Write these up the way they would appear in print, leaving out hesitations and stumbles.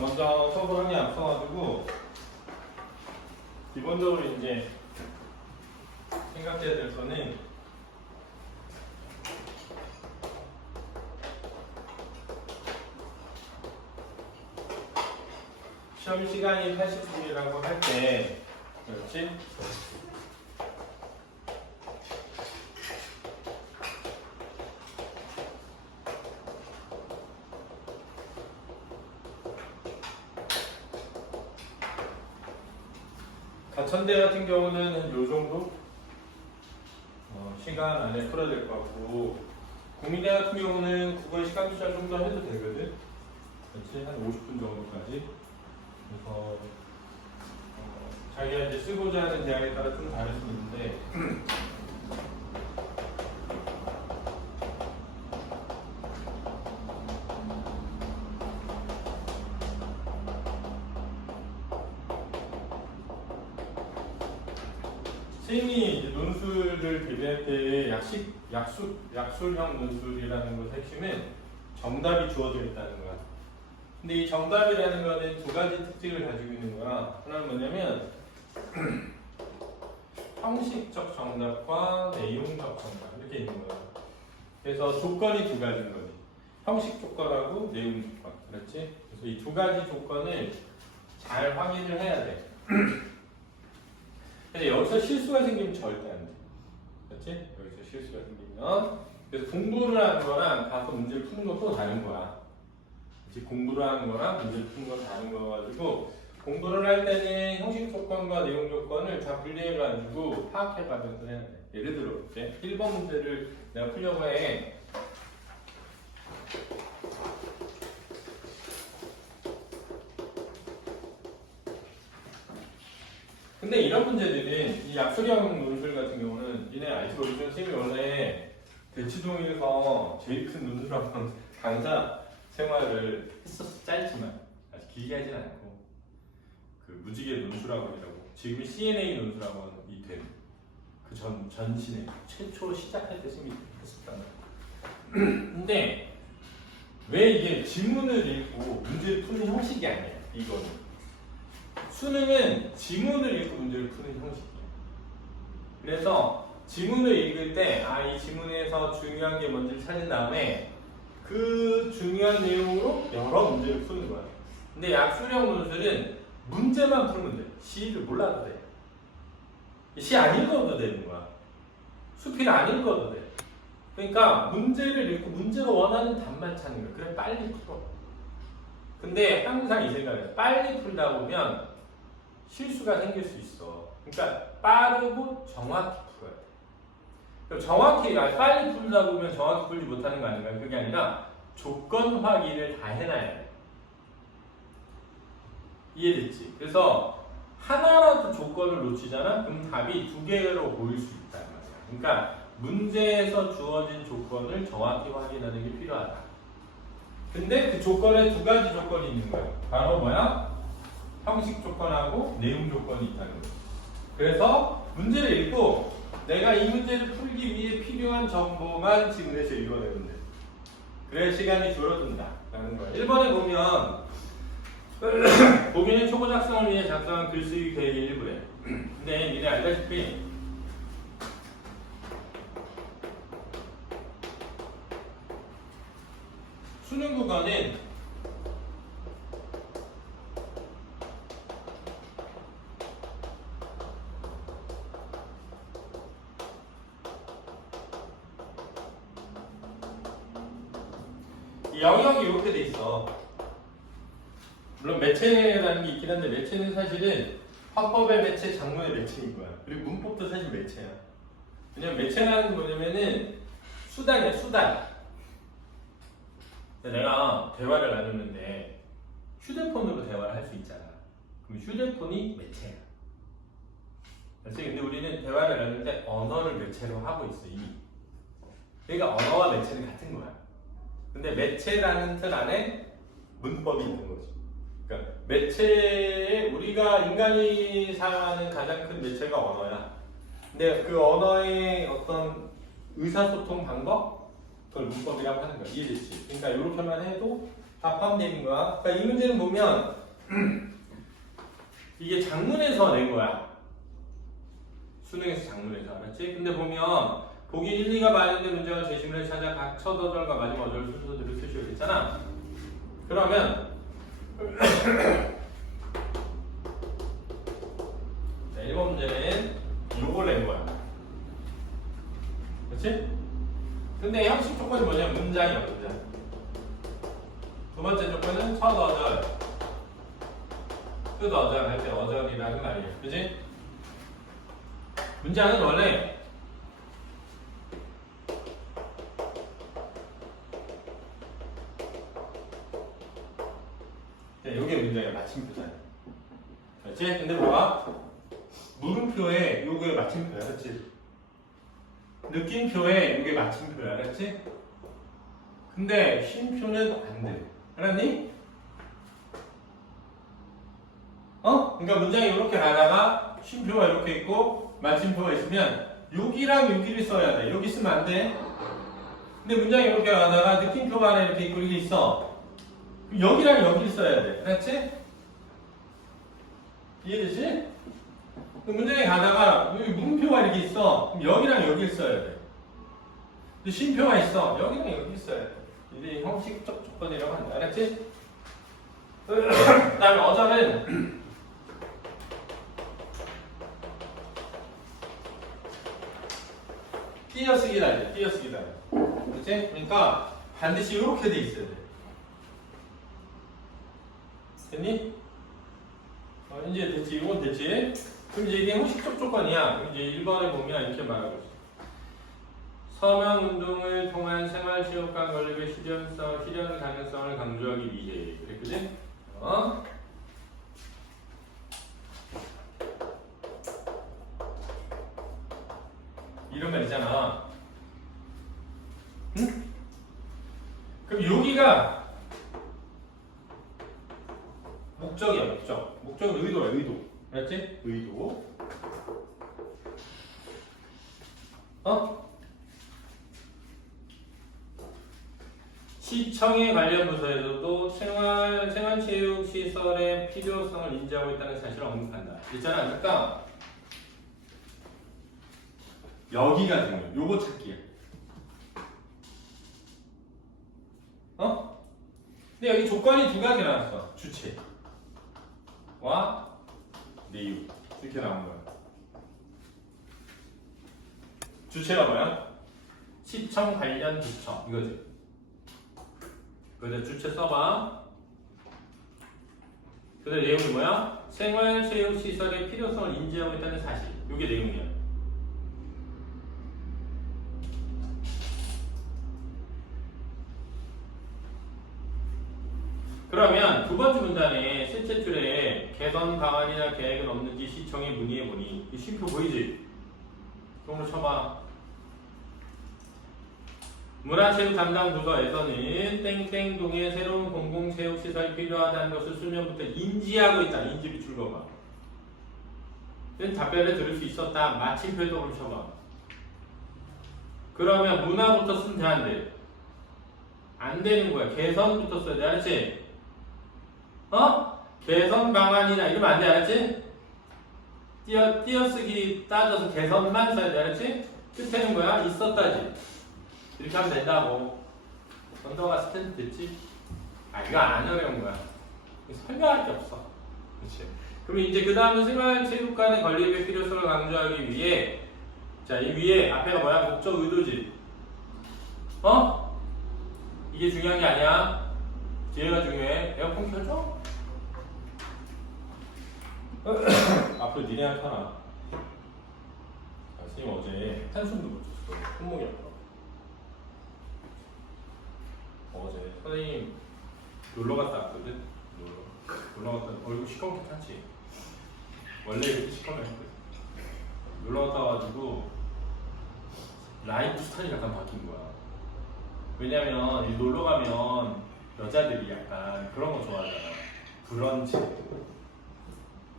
먼저 처벌하기 앞서가지고 기본적으로 이제 생각해야 될 거는 시험 시간이 80분이라고 할 때, 그렇지? 가천대 같은 경우는 한 요 정도 시간 안에 풀어야 될 것 같고, 국민대 같은 경우는 국어 시간 투자 좀 더 해도 되거든. 그렇지? 한 50분 정도까지. 그래서 자기가 이제 쓰고자 하는 대학에 따라 좀 다를 수 있는데 선생님이 이제 논술을 대비할 때 약술형 논술이라는 것의 핵심은 정답이 주어져 있다는 거야. 근데 이 정답이라는 거는 두 가지 특징을 가지고 있는 거야. 하나는 뭐냐면 형식적 정답과 내용적 정답 이렇게 있는 거야. 그래서 조건이 두 가지인 거지. 형식 조건하고 내용 조건. 그렇지? 그래서 이 두 가지 조건을 잘 확인을 해야 돼. 근데 여기서 실수가 생기면 절대 안 돼. 그렇지? 여기서 실수가 생기면. 그래서 공부를 하는 거랑 가서 문제를 푸는 것도 다른 거야. 그치? 공부를 하는 거랑 문제를 푸는 건 다른 거 가지고 공부를 할 때는 형식 조건과 내용 조건을 다 분리해가지고 파악해가면서 해야 돼. 예를 들어 볼게. 1번 문제를 내가 풀려고 해. 근데 이런 문제들은 이 약술형 논술 같은 경우는 니네 알죠? 요즘 쌤이 원래 대치동에서 제일 큰 논술학원 강사 생활을 했었어. 짧지만 아주 길게 하진 않고 그 무지개 논술학원이라고 지금 CNA 논술학원이 된 그 전신에 최초 시작할 때 쌤이 했었단 말이야. 근데 왜 이게 지문을 읽고 문제를 푸는 형식이 아니야 이거는. 수능은 지문을 읽고 문제를 푸는 형식이에요. 그래서 지문을 읽을 때, 이 지문에서 중요한 게 뭔지를 찾은 다음에 그 중요한 내용으로 여러 문제를 푸는 거야. 근데 약술형 논술은 문제만 풀면 돼. 시를 몰라도 돼. 시 안 읽어도 되는 거야. 수필 안 읽어도 돼. 그러니까 문제를 읽고 문제가 원하는 답만 찾는 거야. 그래, 빨리 풀어. 근데 항상 이 생각이야. 빨리 풀다 보면 실수가 생길 수 있어. 그러니까 빠르고 정확히 풀어야 돼. 정확히 빨리 풀다 보면 정확히 풀지 못하는 거 아닌가요? 그게 아니라 조건 확인을 다 해놔야 돼. 이해됐지? 그래서 하나라도 조건을 놓치잖아? 그럼 답이 두 개로 보일 수 있단 말이야. 그러니까 문제에서 주어진 조건을 정확히 확인하는 게 필요하다. 근데 그 조건에 두 가지 조건이 있는 거야. 바로 뭐야? 형식 조건하고 내용 조건이 있다는 거죠. 그래서 문제를 읽고 내가 이 문제를 풀기 위해 필요한 정보만 지문에서 읽어내면 돼. 그래야 시간이 줄어든다라는 거야. 1번에 보면 보기는 초보 작성을 위해 작성한 글쓰기 계획의 일부래. 근데 니네 알다시피 수능 구간은 영역이 이렇게 돼 있어. 물론 매체라는 게 있긴 한데 매체는 사실은 화법의 매체, 작문의 매체인 거야. 그리고 문법도 사실 매체야. 왜냐면 매체라는 게 뭐냐면은 수단이야, 수단. 내가 대화를 나누는데 휴대폰으로 대화를 할 수 있잖아. 그럼 휴대폰이 매체야. 그래서 근데 우리는 대화를 나눌 때 언어를 매체로 하고 있어 이미. 그러니까 언어와 매체는 같은 거야. 근데 매체라는 틀 안에 문법이 있는 거지. 그러니까 매체에 우리가 인간이 사용하는 가장 큰 매체가 언어야. 근데 그 언어의 어떤 의사소통 방법, 그걸 문법이라고 하는 거야. 이해됐지? 그러니까 이렇게만 해도 다 포함되는 거야. 그러니까 이 문제는 보면 이게 장문에서 낸 거야. 수능에서 장문에서 알았지? 근데 보면 보기 1, 2가 맞는데 문제가 제시문을 찾아 각 첫 어절과 마지막 어절 순서대로 쓰시오 했잖아. 그러면 자, 1번 문제는 요걸 낸 거야. 그렇지? 근데 형식 조건이 뭐냐면 문장이야, 문장. 두 번째 조건은 첫 어절, 끝 어절 할 때 어절이라는 말이에요. 그치? 문장은 원래 요게 문장이야, 마침표잖아. 그렇지? 근데 뭐가? 물음표에 요게 마침표야, 그렇지? 느낌표에 요게 마침표야, 그렇지? 근데 쉼표는 안 돼. 알았니? 그러니까 문장이 이렇게 가다가 쉼표가 이렇게 있고 마침표가 있으면 여기랑 여기를 써야 돼. 여기 쓰면 안 돼. 근데 문장이 이렇게 가다가 느낌표가 하나 이렇게 있고 이게 있어. 여기랑 여기를 써야 돼. 알았지? 이해되지? 문장이 가다가 여기 물음표가 이렇게 있어. 그럼 여기랑 여기를 써야 돼. 근데 쉼표가 있어. 여기랑 여기를 써야 돼. 이게 형식적 조건이라고 한다. 알았지? 그 다음에 어절은 띄어쓰기다 이제 띄어쓰기다. 그렇지? 그러니까 반드시 이렇게 돼 있어야 돼. 됐니? 이제 됐지. 이건 됐지? 그럼 이제 이게 형식적 조건이야. 이제 1번에 보면 이렇게 말하고 있어. 서명 운동을 통한 생활 체육관 건립의 실현 가능성을 강조하기 위해. 그랬거든? 이런 말 있잖아. 응? 그럼 여기가 목적이야, 목적. 목적은 의도야, 의도. 알았지? 의도. 시청의 관련 부서에서도 생활체육시설의 필요성을 인지하고 있다는 사실을 언급한다. 있잖아. 그러니까 여기가 중요해. 요거 찾기야. 근데 여기 조건이 두 가지 나왔어. 주체와 내용. 이렇게 나온 거야. 주체가 뭐야? 시청 관련 부처. 이거지. 그래서 주체 써봐. 그래서 내용이 뭐야? 생활체육시설의 필요성을 인지하고 있다는 사실. 이게 내용이야. 그러면 두 번째 문단에 셋째 줄에 개선 방안이나 계획은 없는지 시청에 문의해보니 이 쉼표 보이지? 그걸로 쳐봐. 문화체육 담당 부서에서는 땡땡동에 새로운 공공체육시설이 필요하다는 것을 수면부터 인지하고 있다. 인지 비출거가. 답변을 들을 수 있었다. 마침표도 그럼 쳐봐. 그러면 문화부터 쓰면 안 돼. 안 되는 거야. 개선부터 써야 돼. 알았지? 개선 방안이나 이러면 안 돼. 알았지? 띄어쓰기 따져서 개선만 써야 돼. 알았지? 끝에는 뭐야? 있었다지. 이렇게 하면 된다고. 언더가 스탠드 됐지? 이거 안 어려운 거야. 설명할 게 없어. 그렇지? 그럼 이제 그 다음은 생활체육관의 건립의 필요성을 강조하기 위해 자, 이 위에 앞에가 뭐야? 목적 의도지. 이게 중요한 게 아니야. 뒤에가 중요해. 에어컨 켜줘? 앞으로 니네한테 하나. 선생님 어제 한숨도 못 줬어. 손목이 아파. 어제 선생님 놀러 갔다 왔거든? 놀러 갔다 얼굴 시커멓게 탔지? 원래 이렇게 시커멓거든. 놀러 갔다 와가지고 라이프 스타일이 약간 바뀐 거야. 왜냐면 놀러 가면 여자들이 약간 그런 거 좋아하잖아. 브런치.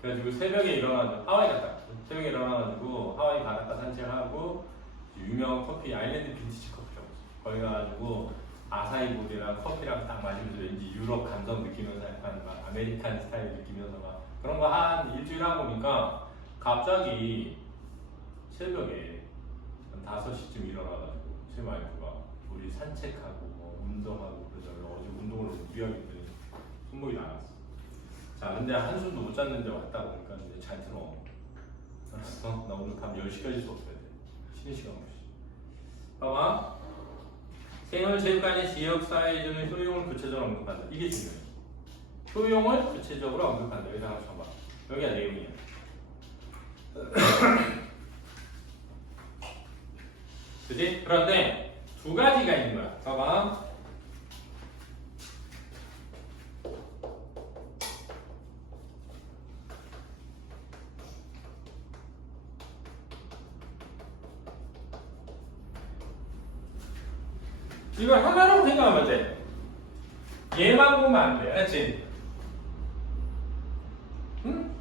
그래가지고 새벽에 일어나서 하와이 갔다 왔거든. 새벽에 일어나가지고 하와이 바닷가 산책하고 유명한 커피 아일랜드 빈티지 커피라고 있어. 거기 가가지고 아사이보드랑 커피랑 딱 마시면서 왠지 유럽 감성 느끼면서 약간 막 아메리칸 스타일 느끼면서 막 그런 거 한 일주일 하고 보니까 갑자기 새벽에 한 5시쯤 일어나가지고 제 와이프가 우리 산책하고 뭐 운동하고 그러자면 어제 운동을 너무 무리하게 했더니 손목이 나갔어. 자 근데 한숨도 못 잤는데 왔다 보니까 이제 잘 들어. 알았어? 나 오늘 밤 10시까지 수업해야 돼. 쉬는 시간 없이. 봐봐. 생활체육관의 지역사회적인 효용을 구체적으로 언급한다. 이게 중요해. 효용을 구체적으로 언급한다. 여기다 하나 쳐봐. 여기가 내용이야. 그치? 그런데 두 가지가 있는 거야. 봐봐. 이걸 하나라고 생각하면 돼. 얘만 보면 안 돼. 알았지? 응?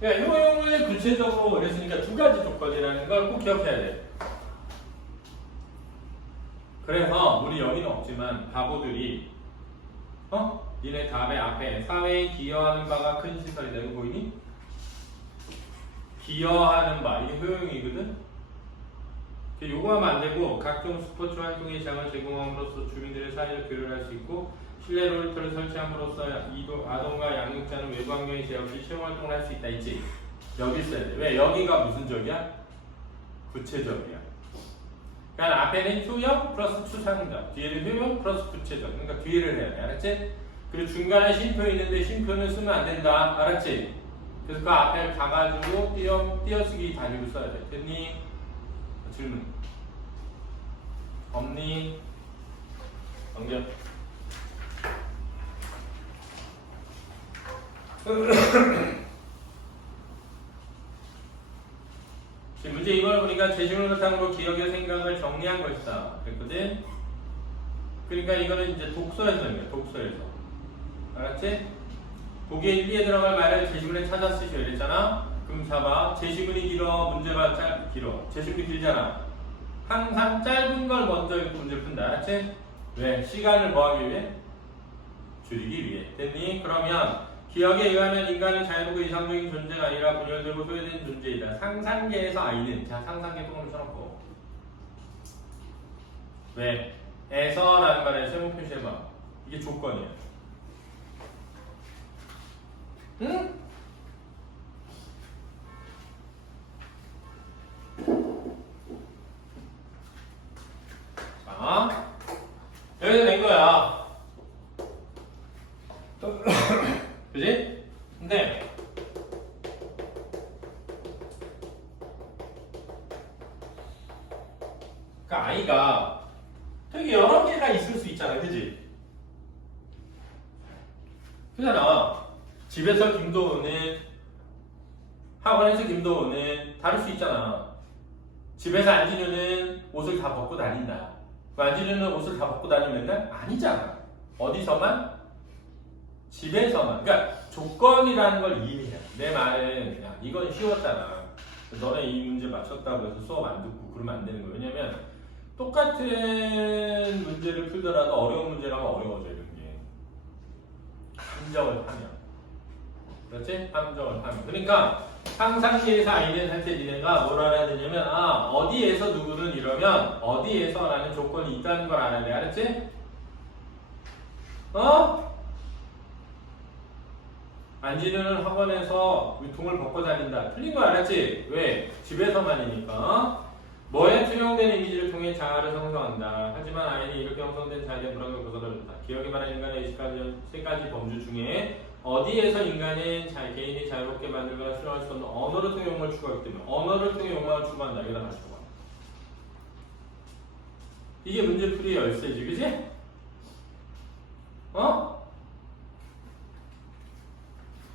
그러니까 효용을 구체적으로 그랬으니까 두 가지 조건이라는 걸 꼭 기억해야 돼. 그래서 우리 여기는 없지만 바보들이 니네 답의 앞에 사회에 기여하는 바가 큰 시설이다. 이거 보이니? 기여하는 바 이게 효용이거든? 요거 하면 안 되고 각종 스포츠 활동의 장을 제공함으로써 주민들의 사회적 교류를 할 수 있고 실내 놀이터를 설치함으로써 아동과 양육자는 외부 환경에 제한 없이 체험 활동을 할 수 있다 있지? 여기 써야 돼. 왜? 여기가 무슨 적이야? 구체적이야. 그러니까 앞에는 효용 플러스 추상적, 뒤에는 효용 플러스 구체적. 그러니까 뒤를 해야 돼. 알았지? 그리고 중간에 쉼표 있는데 쉼표는 쓰면 안 된다. 알았지? 그래서 그 앞에 가가지고 띄어쓰기 다니고 써야 돼. 됐니? 질문. 없니? 넘겨. 지금 문제 이걸 보니까 제시문을 바탕으로 기억의 생각을 정리한 것이다. 그랬거든? 그러니까 이거는 이제 독서에서 있는 거야. 독서에서. 알았지? 독의 일리에 들어갈 말을 제시문에 찾아 쓰시오. 이랬잖아? 그럼 잡아. 제시문이 길어. 문제가 길어. 제시문이 길잖아. 항상 짧은 걸 먼저 읽고 문제를 푼다. 알았지? 왜? 시간을 뭐하기 위해? 줄이기 위해. 됐니? 그러면 기억에 의하면 인간은 자유롭고 이상적인 존재가 아니라 분열되고 소외된 존재이다. 상상계에서 아이는 자 상상계 똥을 쳐놓고 왜? 에서라는 말에 세모 표시해봐. 이게 조건이야. 응? 자 여기서 낸 거야. 그지? 근데 그 아이가 되게 여러 개가 있을 수 있잖아. 그지? 그잖아. 집에서 김도우는 학원에서 김도우는 다를 수 있잖아. 집에서 안진우는 옷을 다 벗고 다닌다. 그 안진우는 옷을 다 벗고 다니면 맨날? 아니잖아. 어디서만? 집에서만. 그러니까 조건이라는 걸 이해해야 돼. 내 말은 야 이건 쉬웠잖아. 너네 이 문제 맞췄다고 해서 수업 안 듣고 그러면 안 되는 거야. 왜냐면 똑같은 문제를 풀더라도 어려운 문제라면 어려워져 이런 게. 함정을 하면. 그렇지? 함정을 하면. 그러니까 상상계에서 아이는 할 때 니네가 뭘 알아야 되냐면 어디에서 누구는 이러면 어디에서 라는 조건이 있다는 걸 알아야 돼. 알았지? 안진우는 학원에서 위통을 벗고 다닌다. 틀린 거 알았지? 왜? 집에서만이니까. 뭐에 투영된 이미지를 통해 자아를 형성한다. 하지만 아이는 이렇게 형성된 자아에 대한 불안을 벗어나준다. 기억에 말한 인간의 의식하는 세 가지 범주 중에 어디에서 인간은 개인이 자유롭게 만들거나 수용할 수 없는 언어를 통해 욕망을 추구하기 때문에 언어를 통해 욕망을 추구한다. 여기다 다시 봐. 이게 문제풀이 열쇠지, 그지?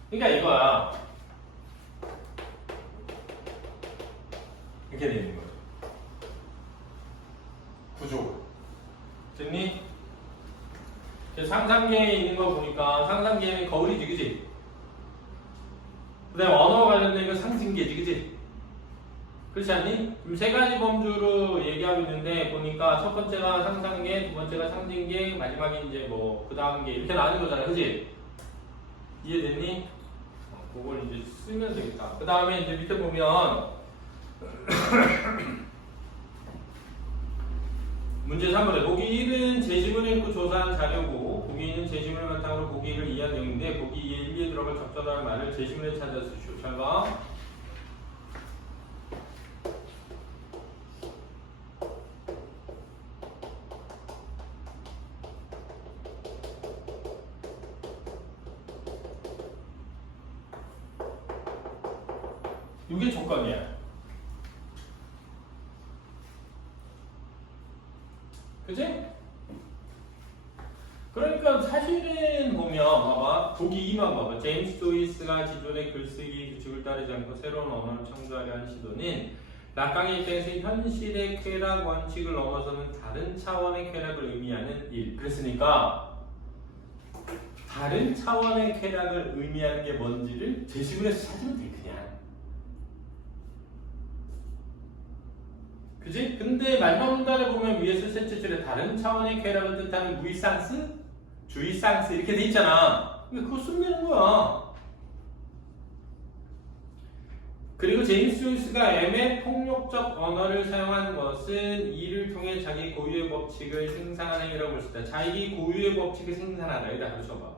그러니까 이거야. 이렇게 되는 거야. 구조. 됐니? 상상계에 있는 거 보니까 상상계는 거울이지, 그지? 그 다음에 언어와 관련된 건 상징계지, 그지? 그렇지 않니? 그럼 세 가지 범주로 얘기하고 있는데 보니까 첫 번째가 상상계, 두 번째가 상징계, 마지막에 이제 뭐 그 다음 게 이렇게 나누는 거잖아, 그지? 이해됐니? 그걸 이제 쓰면 되겠다. 그 다음에 이제 밑에 보면 문제 3번에 보기 1은 제시문을 읽고 조사한 자료고 보기 2는 제시문을 바탕으로 보기 1을 이해한 내용인데 보기 2에 1에 들어갈 적절한 말을 제시문에 찾아 쓰시오. 잘 봐. 이게 조건이야. 그치? 그러니까 사실은 보면 봐봐 보기 2만 봐봐. 제임스 조이스가 기존의 글쓰기 규칙을 따르지 않고 새로운 언어를 창조하려 한 시도는 락강의 입장에서 현실의 쾌락 원칙을 넘어서는 다른 차원의 쾌락을 의미하는 일. 그랬으니까 다른 차원의 쾌락을 의미하는 게 뭔지를 제시문에서 찾으면 돼 그냥. 그지? 근데 마지막 문단에 보면 위에서 셋째 줄에 다른 차원의 쾌락을 뜻하는 무이상스, 주이상스 이렇게 돼 있잖아. 그거 쓰면 되는 거야. 그리고 제임스 조이스가 애매 폭력적 언어를 사용한 것은 이를 통해 자기 고유의 법칙을 생산하는 행위라고 볼 수 있다. 자기 고유의 법칙을 생산하다. 여기다 가르쳐봐.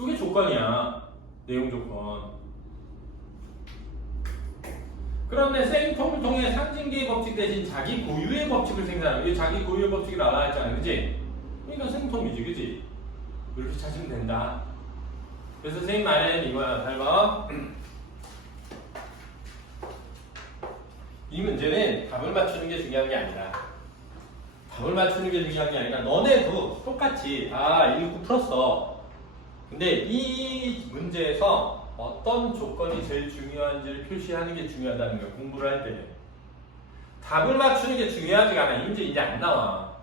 이게 조건이야. 내용 조건. 그런데 생통을 통해 상징계의 법칙 대신 자기 고유의 법칙을 생산하는. 이게 자기 고유의 법칙을 알아야 했잖아. 그지? 그러니까 생통이지. 그지? 이렇게 찾으면 된다. 그래서 선생님 말은 이거야. 잘 봐. 이 문제는 답을 맞추는 게 중요한 게 아니라 답을 맞추는 게 중요한 게 아니라 너네도 똑같이 읽고 풀었어. 근데 이 문제에서 어떤 조건이 제일 중요한지를 표시하는 게 중요하다는 거야. 공부를 할 때는. 답을 맞추는 게 중요하지가 않아. 이 문제 이제 안 나와.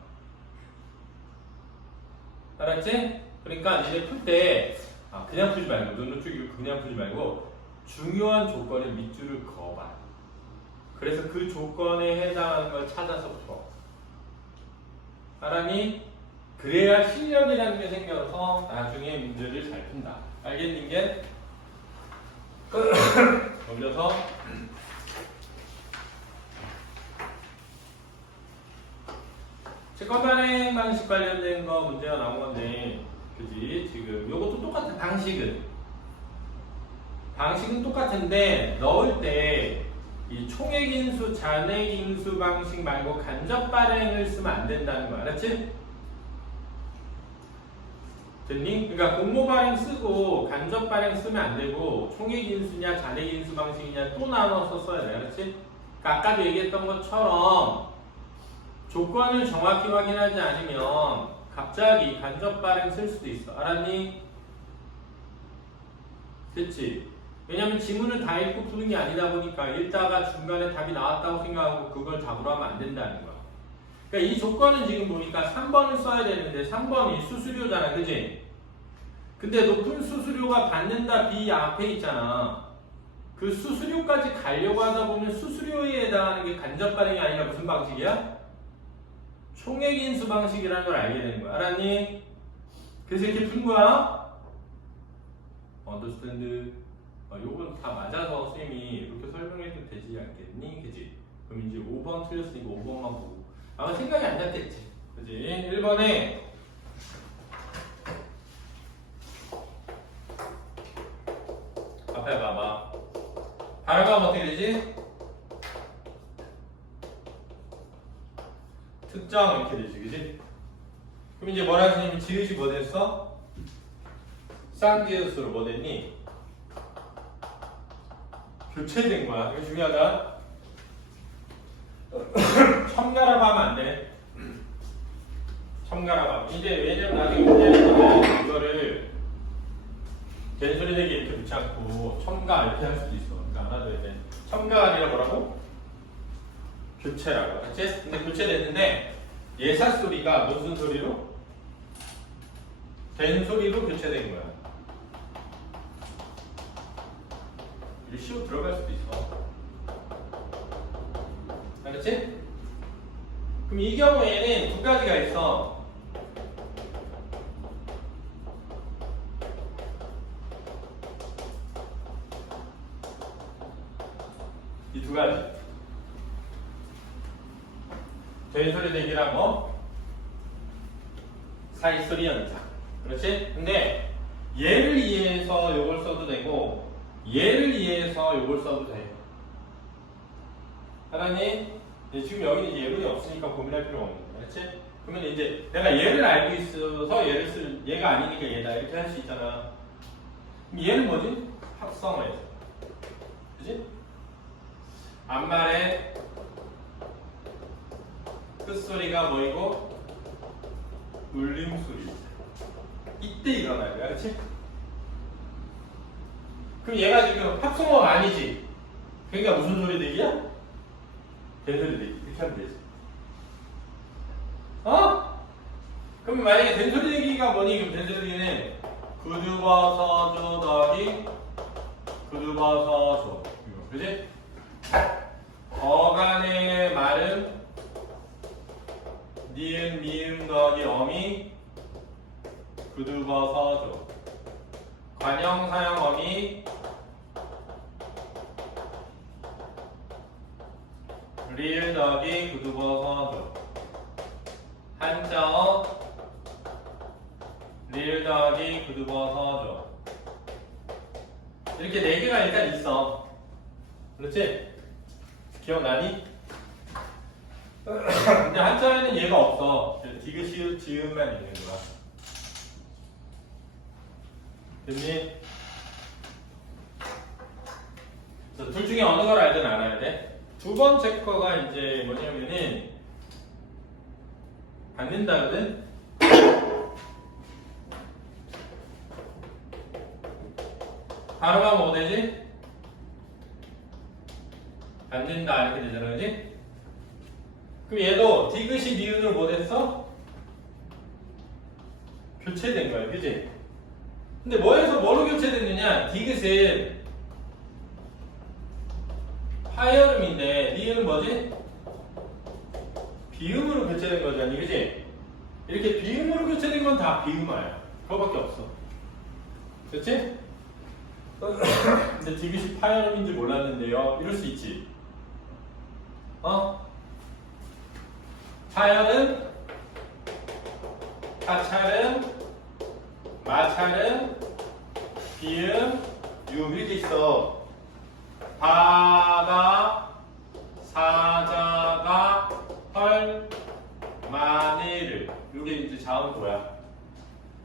알았지? 그러니까 니네 풀 때 그냥 풀지 말고 눈을 쭉 읽고 그냥 풀지 말고 중요한 조건을 밑줄을 그어봐. 그래서 그 조건에 해당하는 걸 찾아서 풀어. 알았니? 그래야 실력이라는 게 생겨서 나중에 문제를 잘 푼다. 알겠니? 이게? 올려서 채권 발행 방식 관련된 거 문제가 나온 건데, 그지? 지금 요것도 똑같아. 방식은 똑같은데 넣을 때 이 총액인수, 잔액인수 방식 말고 간접 발행을 쓰면 안 된다는 거 알았지? 됐니? 그러니까 공모 발행 쓰고 간접 발행 쓰면 안 되고 총액인수냐 잔액인수 방식이냐 또 나눠서 써야 돼. 알았지? 그러니까 아까도 얘기했던 것처럼 조건을 정확히 확인하지 않으면 갑자기 간접 발행 쓸 수도 있어. 알았니? 됐지? 왜냐면 지문을 다 읽고 푸는 게 아니다 보니까 읽다가 중간에 답이 나왔다고 생각하고 그걸 답으로 하면 안 된다는 거야. 그러니까 이 조건은 지금 보니까 3번을 써야 되는데 3번이 수수료잖아. 그지? 근데 높은 수수료가 받는다 B 앞에 있잖아. 그 수수료까지 가려고 하다 보면 수수료에 해당하는 게 간접 발행이 아니라 무슨 방식이야? 총액인수 방식이라는 걸 알게 되는 거야. 알았니? 그래서 이렇게 푼 거야. understand. 요건 다 맞아서 쌤이 이렇게 설명해도 되지 않겠니? 그지? 그럼 이제 5번 틀렸으니까 5번만 보고. 아마 생각이 안 났겠지. 그지? 1번에 앞에 봐봐. 발음하면 어떻게 되지? 특정 이렇게 되지. 그지? 그럼 이제 뭐라 했으면 지읒이 뭐 됐어? 쌍지읒으로 뭐 됐니? 교체된 거야. 이거 중요하다. 첨가라고 하면 안 돼. 첨가라고 하면. 이제 왜냐면 나중에 문제는 이거를 된소리 되게 이렇게 붙지 않고 첨가 이렇게 할 수도 있어. 그러니까 알아둬야 돼. 첨가가 아니라 뭐라고? 교체라고. 알았지? 근데 교체됐는데 예사 소리가 무슨 소리로? 된 소리로 교체된 거야. 시험 들어갈 수도 있어. 그렇지? 그럼 이 경우에는 두 가지가 있어. 이 두 가지. 된소리 대기랑 뭐? 사이소리 연장. 그렇지? 근데 얘를 이해해서 요걸 써도 되고 얘를 이해해서 요걸 써도 돼. 알았니? 지금 여기는 예문이 없으니까 고민할 필요가 없는 거야. 그렇지? 그러면 이제 내가 얘를 알고 있어서 얘를 얘가 아니니까 얘다 이렇게 할 수 있잖아. 그럼 얘는 뭐지? 합성어에서. 그치? 앞말에 끝소리가 뭐이고 울림소리. 이때 일어나요. 그렇지? 그럼 얘가 지금 합성어가 아니지? 그러니까 무슨 소리 대기야? 된소리 대기. 이렇게 하면 되지. 어? 그럼 만약에 된소리 대기가 뭐니? 그럼 된소리 대기는 구두버서줘 더하기 구두버서줘. 그지? 어간의 말은 니은 미음 더하기 어미 구두버서줘. 관형사형 어미 리을 더하기 구두버서줘. 한자어 리을 더하기 구두버서줘. 이렇게 네 개가 일단 있어. 그렇지? 기억나니? 근데 한자에는 얘가 없어. 디귿, 시읒, 지읒만 있는 거야. 됐니? 둘 중에 어느 걸 알든 알아야 돼. 두 번째 거가 이제 뭐냐면은 받는다거든? 발음하면 뭐 되지? 받는다 이렇게 되잖아, 그지? 그럼 얘도 디귿이 니은으로 뭐 됐어? 교체된 거야, 그지? 근데 뭐에서 뭐로 교체됐느냐? 디귿은 파열음인데 니은은 뭐지? 비음으로 교체된 거잖니, 그지? 이렇게 비음으로 교체된 건 다 비음화야. 그거밖에 없어. 그렇지? 근데 디귿이 파열음인지 몰랐는데요. 이럴 수 있지. 파열음, 하찰음, 마찰음, 비음, 유음 이렇게 있어. 바가, 사자가, 헐, 마네를. 이게 이제 자음도야.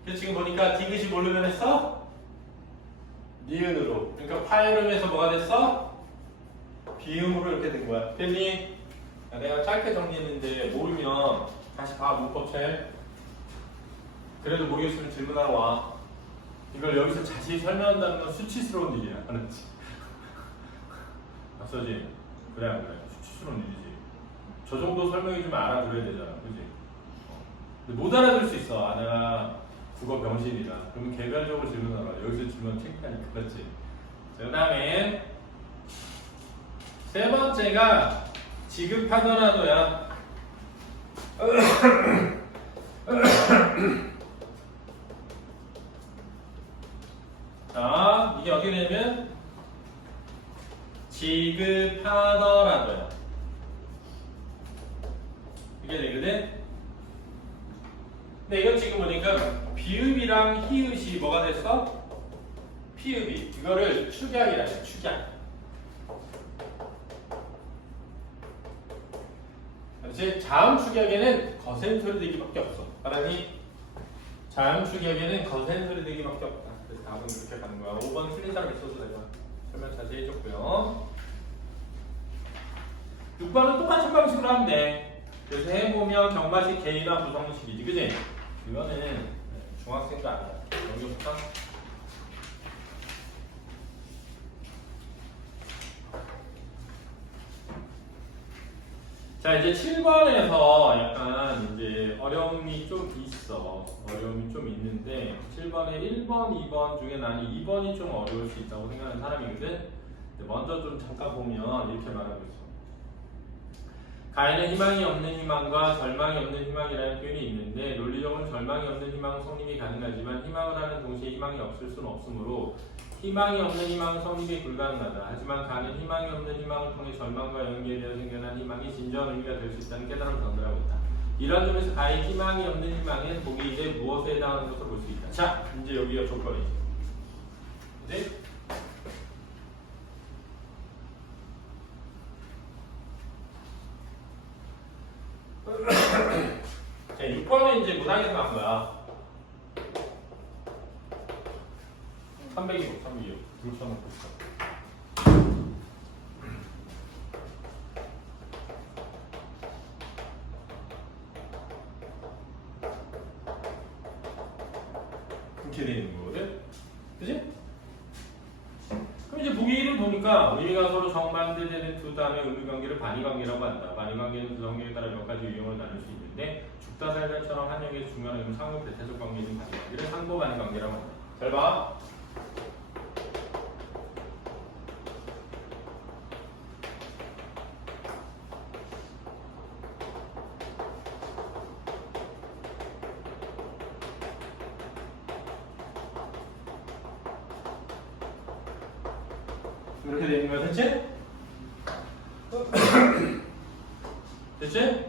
그래서 지금 보니까 디귿이 뭘로 변했어? 니은으로. 그러니까 파열음에서 뭐가 됐어? 비음으로 이렇게 된 거야. 됐니? 내가 짧게 정리했는데 모르면 다시 봐, 문법책. 그래도 모르겠으면 질문하러 와. 이걸 여기서 자세히 설명한다는 건 수치스러운 일이야. 알았지? 맞서지? 그래 안 그래? 수치스러운 일이지. 저 정도 설명해주면 알아들어야 되잖아. 그지? 근데 못 알아들 수 있어. 내가 국어 병신이다. 그러면 개별적으로 질문하라. 여기서 질문 창피하니까. 그렇지? 그 다음에 세 번째가 지급하더라도야. 자, 이게 어떻게 되냐면 지급하더라도야. 이게 되거든? 근데 이건 지금 보니까 비읍이랑 히읗이 뭐가 됐어? 피읍이. 이거를 축약이라 해. 축약. 그렇지? 자음 축약에는 거센 소리 되기밖에 없어. 알았니? 자음 축약에는 거센 소리 되기밖에 없다. 그래서 답은 그렇게 가는 거야. 5번 틀린 사람 있어도 내가 설명 자세히 해줬고요. 6번은 똑같은 방식으로 하면 돼. 그래서 해보면 경마식 개인화 부성식이지, 그지? 이거는 중학생도 아니야. 여기부터. 자, 이제 7번에서 약간 이제 어려움이 좀 있어. 어려움이 좀 있는데 7번에 1번, 2번 중에 나는 2번이 좀 어려울 수 있다고 생각하는 사람이거든. 근데 먼저 좀 잠깐 보면 이렇게 말하고 있어. 가에는 희망이 없는 희망과 절망이 없는 희망이라는 표현이 있는데 논리적으로 절망이 없는 희망은 성립이 가능하지만 희망을 하는 동시에 희망이 없을 수는 없으므로 희망이 없는 희망은 성립이 불가능하다. 하지만 가는 희망이 없는 희망을 통해 절망과 연계되어 생겨난 희망이 진정한 의미가 될 수 있다는 깨달음을 전달하고 있다. 이런 점에서 가의 희망이 없는 희망은 보기 이제 무엇에 해당하는 것을 볼 수 있다. 자, 이제 여기가 조건이죠. 네? 자, 6번은 이제 문항에서 나온 거야. 302호, 302호. 불 쳐놓고 있어. 이렇게 되어 있는 거거든? 그치? 그럼 이제 보기 1을 보니까 의미가 서로 정반대되는 두 단어의 의미관계를 반의관계라고 한다. 반의관계는 그 성격에 따라 몇 가지 유형을 나눌 수 있는데 죽다 살다처럼 한 형에서 중요한 의미 상호 배타적 관계인 반의관계를 상보 반의관계라고 한다. 잘 봐. 이렇게 되는 거야, 됐지? 됐지?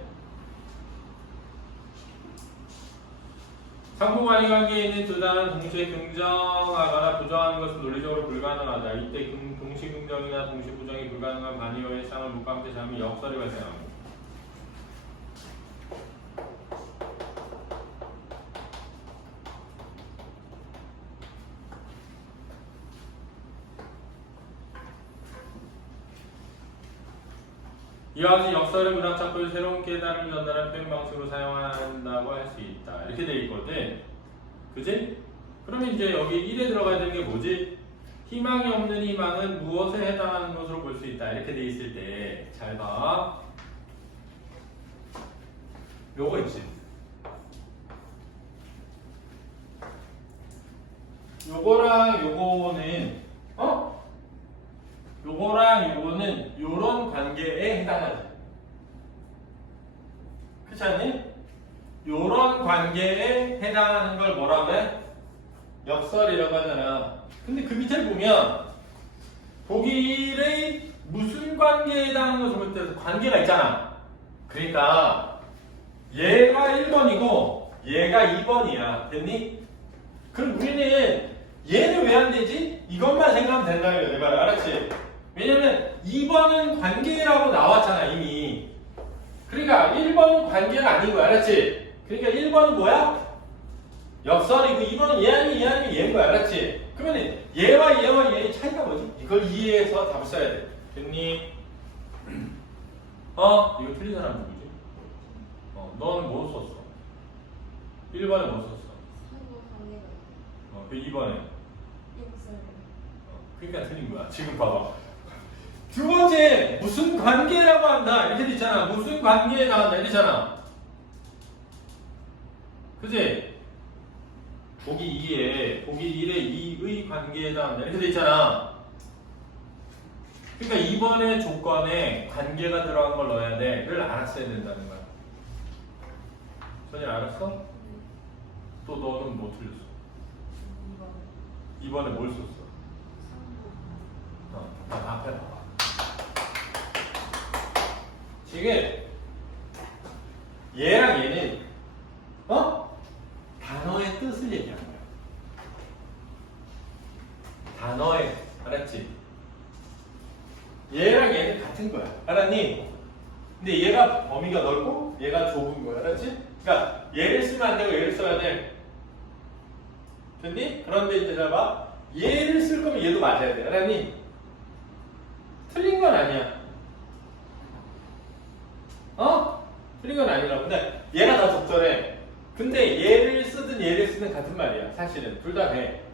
상호관계 관계에 있는 두 단어는 동시에 긍정하거나 부정하는 것은 논리적으로 불가능하다. 이때 동시 긍정이나 동시 부정이 불가능한 반의어의 쌍을 묶감때 잡으면 역설이 발생합니다. 이와 같이 역설의 문학작품을 새로운 깨달음을 전달하는 표현 방식으로 사용한다고 할 수 있다. 이렇게 돼 있거든. 그지? 그러면 이제 여기 1에 들어가야 되는 게 뭐지? 희망이 없는 희망은 무엇에 해당하는 것으로 볼 수 있다. 이렇게 돼 있을 때 잘 봐. 요거 있지. 요거랑 요거는 요거랑 요거는 요런 관계에 해당하지. 그렇지 않니? 요런 관계에 해당하는 걸 뭐라고 해? 역설이라고 하잖아. 근데 그 밑에 보면 보기 1의 무슨 관계에 해당하는 것을 볼 때 관계가 있잖아. 그러니까 얘가 1번이고 얘가 2번이야. 됐니? 그럼 우리는 얘는 왜 안 되지? 이것만 생각하면 된다는 거야. 내가 알았지? 왜냐면 2번은 관계라고 나왔잖아 이미. 그러니까 1번은 관계가 아닌 거야. 알았지? 그러니까 1번은 뭐야? 역설이고 2번은 얘 아니면 얘인 거야. 알았지? 그러면 얘와 얘의 차이가 뭐지? 이걸 이해해서 답을 써야 돼. 됐니? 이거 틀린 사람 누구지? 너는 뭐 썼어? 1번에 뭐 썼어? 그 2번에 그러니까 틀린 거야. 지금 봐봐. 두 번째, 무슨 관계라고 한다. 이렇게 돼 있잖아. 무슨 관계에 나온다. 이렇게 있잖아. 그지? 보기 2에, 보기 1에 2의 관계에 나온다. 이렇게 돼 있잖아. 그러니까 2번의 조건에 관계가 들어간 걸 넣어야 돼. 를 알았어야 된다는 거야. 전혀 알았어? 또 너는 뭐 틀렸어? 2번에 뭘 썼어? 앞에 봐봐. 지금 얘랑 얘는 단어의 뜻을 얘기하는 거야. 단어의, 알았지? 얘랑 얘는 같은 거야. 알았니? 근데 얘가 범위가 넓고 얘가 좁은 거야. 알았지? 그러니까 얘를 쓰면 안 되고 얘를 써야 돼. 됐니? 그런데 이제 잘 봐. 얘를 쓸 거면 얘도 맞아야 돼. 알았니? 틀린 건 아니야. 틀린 건 아니라고. 근데 얘가 더 적절해. 근데 얘를 쓰든 얘를 쓰든 같은 말이야. 사실은 둘 다 돼.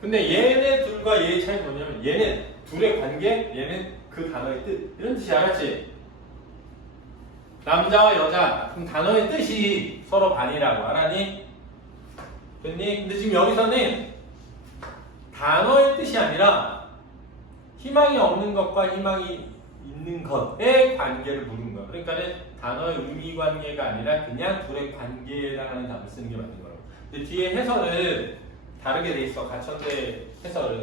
근데 얘네 둘과 얘의 차이가 뭐냐면 얘는 둘의 관계, 얘는 그 단어의 뜻. 이런 뜻이 알았지? 남자와 여자 그럼 단어의 뜻이 서로 반이라고 알았니? 됐니? 근데 지금 여기서는 단어의 뜻이 아니라 희망이 없는 것과 희망이 있는 것의 관계를 물은 거야. 그러니까는 단어의 의미 관계가 아니라 그냥 둘의 관계에 해당하는 답을 쓰는 게 맞는 거라고. 근데 뒤에 해설은 다르게 돼 있어. 가천대 해설은.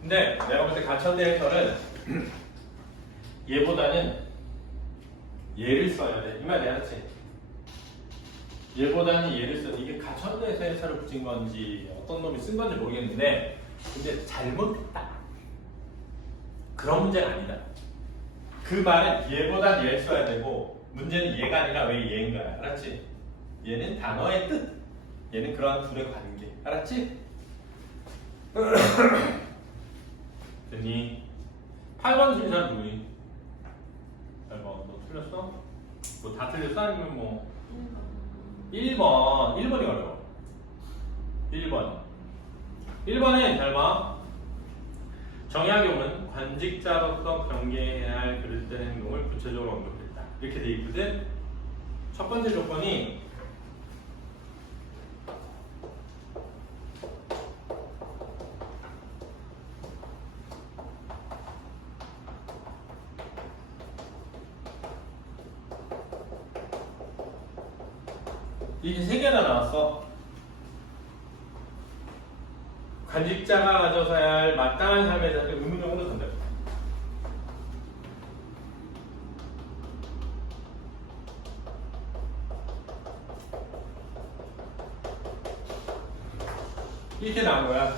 근데 내가 볼 때 가천대 해설은 얘보다는 얘를 써야 돼. 이 말 내가 알았지? 얘보다는 얘를 써. 이게 가천대에서 해설을 붙인 건지 어떤 놈이 쓴 건지 모르겠는데 근데 잘못했다. 그런 문제가 아니다. 그 말은 얘보단 얘를 써야 되고 문제는 얘가 아니라 왜 얘인 거야. 알았지? 얘는 단어의 뜻. 얘는 그런 둘의 관계. 알았지? 됐니? 8번 틀린 사람 누구니? 8번 너 틀렸어? 뭐 다 틀렸어? 아니면 뭐 1번이 어려워. 1번은 잘 봐. 정약용은 관직자로서 경계해야 할 그릇된 행동을 구체적으로 언급했다. 이렇게 돼 있거든. 첫 번째 조건이 이게 세 개나 나왔어. 관직자가 가져서야 할 마땅한 삶의 자세를 의문형으로 전달해. 이렇게 나온 거야.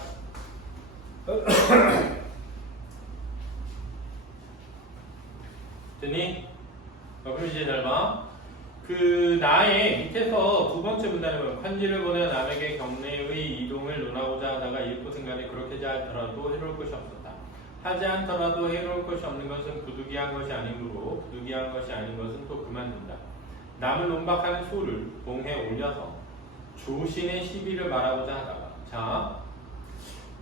됐니? 그럼 이제 잘 봐. 그 나의 밑에서 두 번째 문단에 보면 편지를 보내 남에게 경내의 이동을 논하고자 하다가 이윽고 생각에 그렇게 하더라도 해로울 것이 없었다. 하지 않더라도 해로울 것이 없는 것은 부득이한 것이 아니므로 부득이한 것이 아닌 것은 또 그만둔다. 남을 논박하는 소를 봉에 올려서 조신의 시비를 말하고자 하다가 자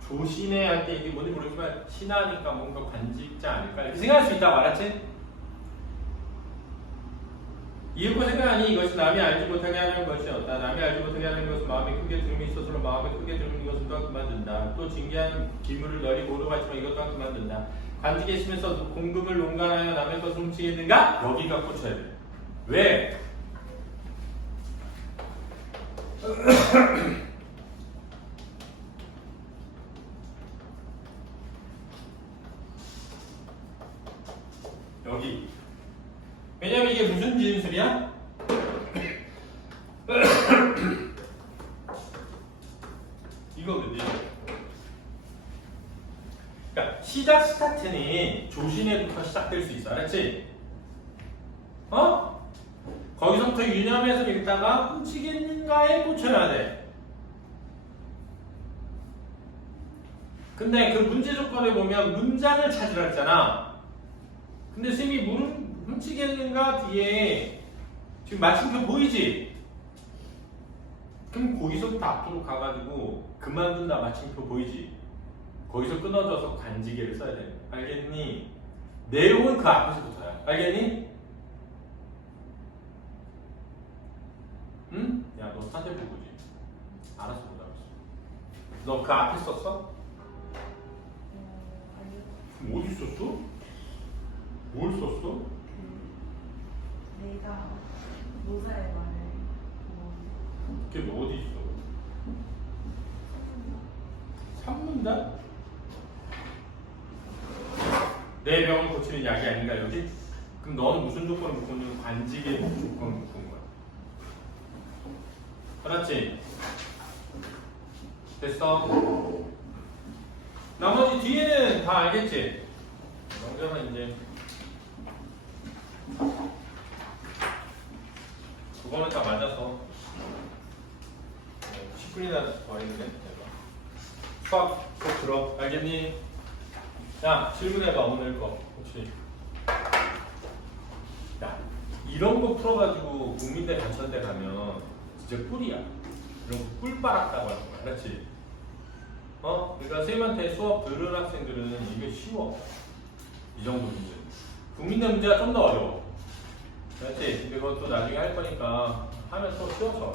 조신의 할 때 이게 뭔지 모르지만 신하니까 뭔가 관직자 아닐까 이렇게 생각할 수 있다고 알았지? 이윽고 생각하니 이것이 남이 알지 못하게 하는 것이었다. 남이 알지 못하게 하는 것은 마음에 크게 들음이 있어서 마음에 크게 들음인 것은 또한 그만둔다. 또 징계한 기물을 널리 모르고 하지만 이것 또한 그만둔다. 관직에 있으면서 공금을 농간하여 남의 것을 훔치겠는가? 여기가 꽂혀야 돼. 왜? 여기. 왜냐면 이게 무슨 진술이야? 이거거든. 그러니까 시작 스타트는 조신에부터 시작될 수 있어. 알았지? 거기서부터 유념해서 읽다가 훔치겠는가에 꽂혀야 돼. 근데 그 문제 조건에 보면 문장을 찾으라 했잖아. 근데 쌤이 훔치겠는가 뒤에 지금 마침표 보이지? 그럼 거기서부터 앞으로 가가지고 그만둔다 마침표 보이지? 거기서 끊어져서 관직예를 써야 돼. 알겠니? 내용은 그 앞에서부터야. 알겠니? 응? 야, 너 사제 보고지? 알았어, 못 알았어. 너 그 앞에 썼어? 아니요. 어디 썼어? 뭘 썼어? 내가 노사의 말을 그게 어디 있어? 산문단? 내 병을 고치는 약이 아닌가 여기? 그럼 너는 무슨 조건을 묶었냐면 관직의 조건을 묶은 거야. 알았지? 됐어? 나머지 뒤에는 다 알겠지? 여기서는 이제 그거는 다 맞아서 10분이나 더 했는데 수학 꼭 들어. 알겠니? 야, 질문해봐 오늘 거 혹시. 야, 이런 거 풀어가지고 국민대 가천대 가면 진짜 꿀이야. 이런 거 꿀빨았다고 하는 거야. 알았지? 그러니까 선생님한테 수업 들은 학생들은 이게 쉬워. 이 정도 문제. 국민대 문제가 좀 더 어려워. 그렇지? 근데 그것도 나중에 할 거니까 하면 또 쉬워져.